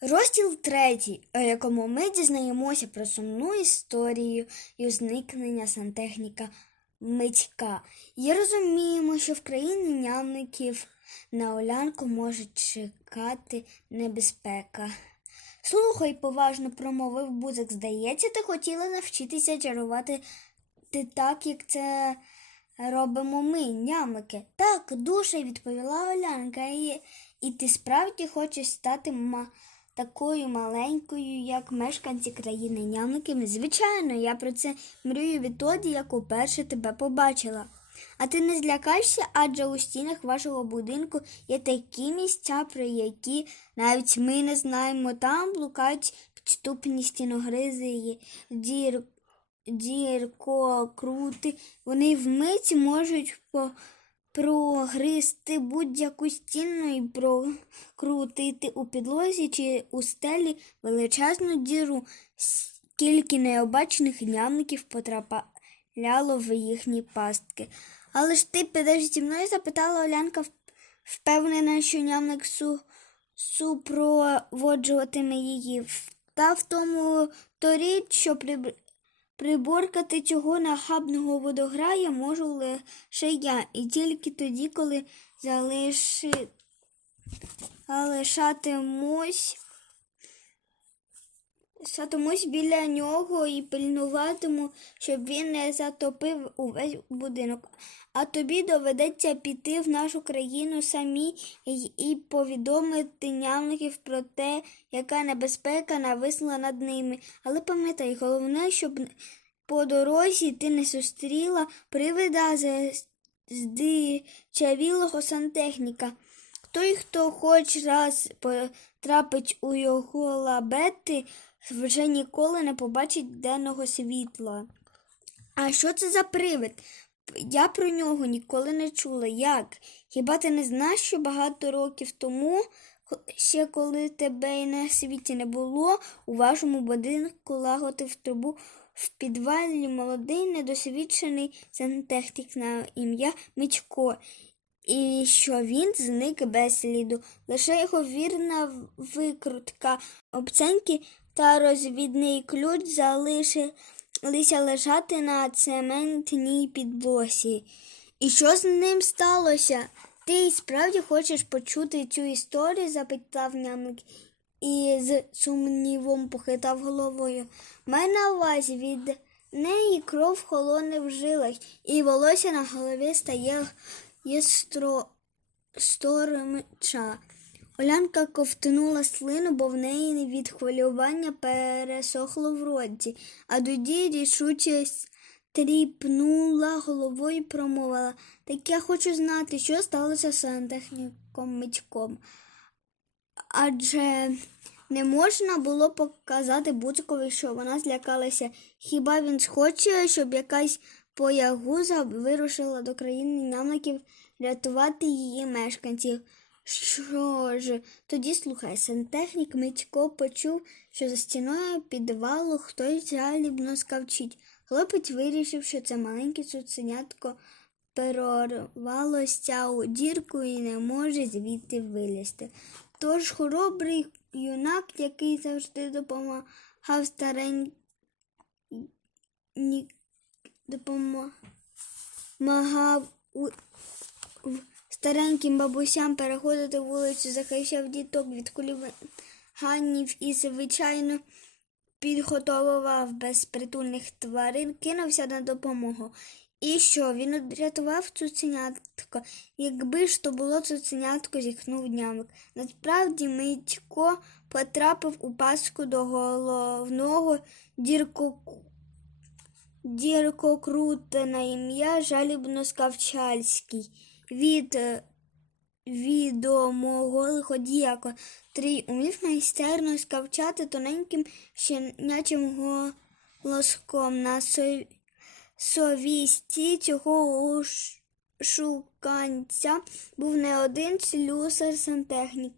Розділ третій, у якому ми дізнаємося про сумну історію і зникнення сантехніка Митька. І розуміємо, що в країні нямників на Олянку може чекати небезпека. Слухай, поважно промовив Бузик. Здається, ти хотіла навчитися чарувати ти так, як це робимо ми, нямики. Так, душа, відповіла Олянка. І, і ти справді хочеш стати ма такою маленькою, як мешканці країни нямиками? Звичайно, я про це мрію відтоді, як уперше тебе побачила. А ти не злякаєшся, адже у стінах вашого будинку є такі місця, про які навіть ми не знаємо. Там блукають підступні стіногризи дір, дірко, крути. Вони вмить можуть по, прогризти будь-яку стіну і прокрутити у підлозі чи у стелі величезну діру. Скільки необачених нямників потрапляло в їхні пастки. Але ж ти підеш зі мною? запитала Олянка, впевнена, що нямник су, супроводжуватиме її. Та в тому то річ, що при, приборкати цього нахабного водограя можу лише я, і тільки тоді, коли залишатимусь Сатимусь біля нього і пильнуватиму, щоб він не затопив увесь будинок. А тобі доведеться піти в нашу країну самі і, повідомити нямників про те, яка небезпека нависла над ними. Але пам'ятай, головне, щоб по дорозі ти не зустріла привида з- здичавілого сантехніка. Той, хто хоч раз потрапить у його лабети, вже ніколи не побачить денного світла. А що це за привид? Я про нього ніколи не чула. Як? Хіба ти не знаєш, що багато років тому, ще коли тебе і на світі не було, у вашому будинку лаготив трубу в підвалі молодий недосвідчений сантехнік на ім'я Мичко, і що він зник без сліду. Лише його вірна викрутка обценьки та розвідний ключ залишилися лежати на цементній підлозі. І що з ним сталося? Ти справді хочеш почути цю історію? запитав нямик і з сумнівом похитав головою. Май на увазі від неї кров холоне в жилах, і волосся на голові стає єстро сторомича. Олянка ковтнула слину, бо в неї від хвилювання пересохло в роті, а тоді рішуче тріпнула головою і промовила. Так я хочу знати, що сталося з сантехніком Митьком. Адже не можна було показати Буцикові, що вона злякалася. Хіба він схоче, щоб якась поягуза вирушила до країни нямників рятувати її мешканців? Що ж, тоді слухай, сантехнік Митько почув, що за стіною підвалу хтось жалібно скавчить. Хлопець вирішив, що це маленьке цуценятко перорвалося у дірку і не може звідти вилізти. Тож хоробрий юнак, який завжди допомагав старенькій допомагав у в стареньким бабусям переходити вулицю, захищав діток від хуліганів і, звичайно, підготовував безпритульних тварин, кинувся на допомогу. І що, він врятував цуценятко. Якби ж то було цуценятко, зітхнув днямик. Насправді Митько потрапив у паску до головного дірко Діркокрута на ім'я жалібно Скавчальський від е, відомого лиходія, котрий умів майстерно скавчати тоненьким щенячим голоском. На совісті цього шуканця був не один слюсар сантехнік,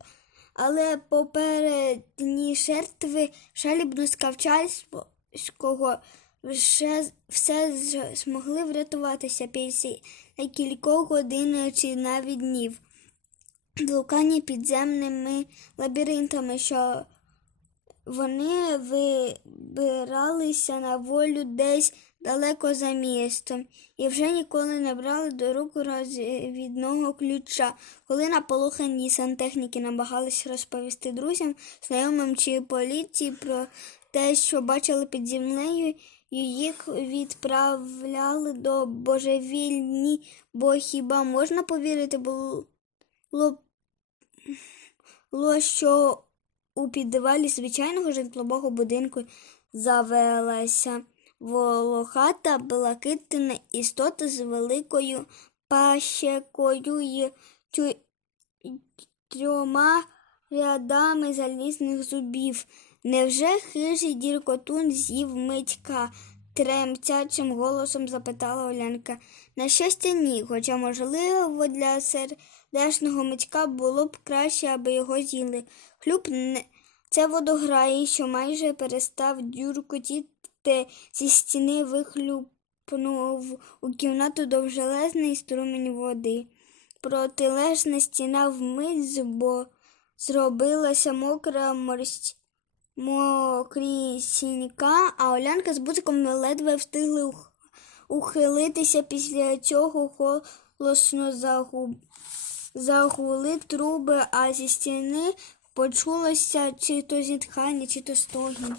але попередні жертви жалібно скавчальського вже все змогли врятуватися після кількох годин чи навіть днів. Блукання підземними лабіринтами, що вони вибиралися на волю десь далеко за містом і вже ніколи не брали до рук розвідного ключа. Коли наполохані сантехніки намагалися розповісти друзям, знайомим чи поліції про те, що бачили під землею, їх відправляли до божевільні, бо хіба можна повірити було, було що у підвалі звичайного житлового будинку завелася волохата блакитна істота з великою пащекою і трьома рядами залізних зубів. Невже хижий діркотун з'їв митька? тремтячим голосом запитала Олянка. На щастя, ні, хоча, можливо, для сердешного митька було б краще, аби його з'їли. Хлюб не... це водограй, що майже перестав дюркотіти зі стіни, вихлюпнув у кімнату довжелезний струмінь води. Протилежна стіна вмить збо зробилася мокра морсь мокрісінька, а Олянка з бузиком ледве встигли ухилитися після цього голосно загуб... загули труби, а зі стіни почулося чи то зітхання, чи то стогін.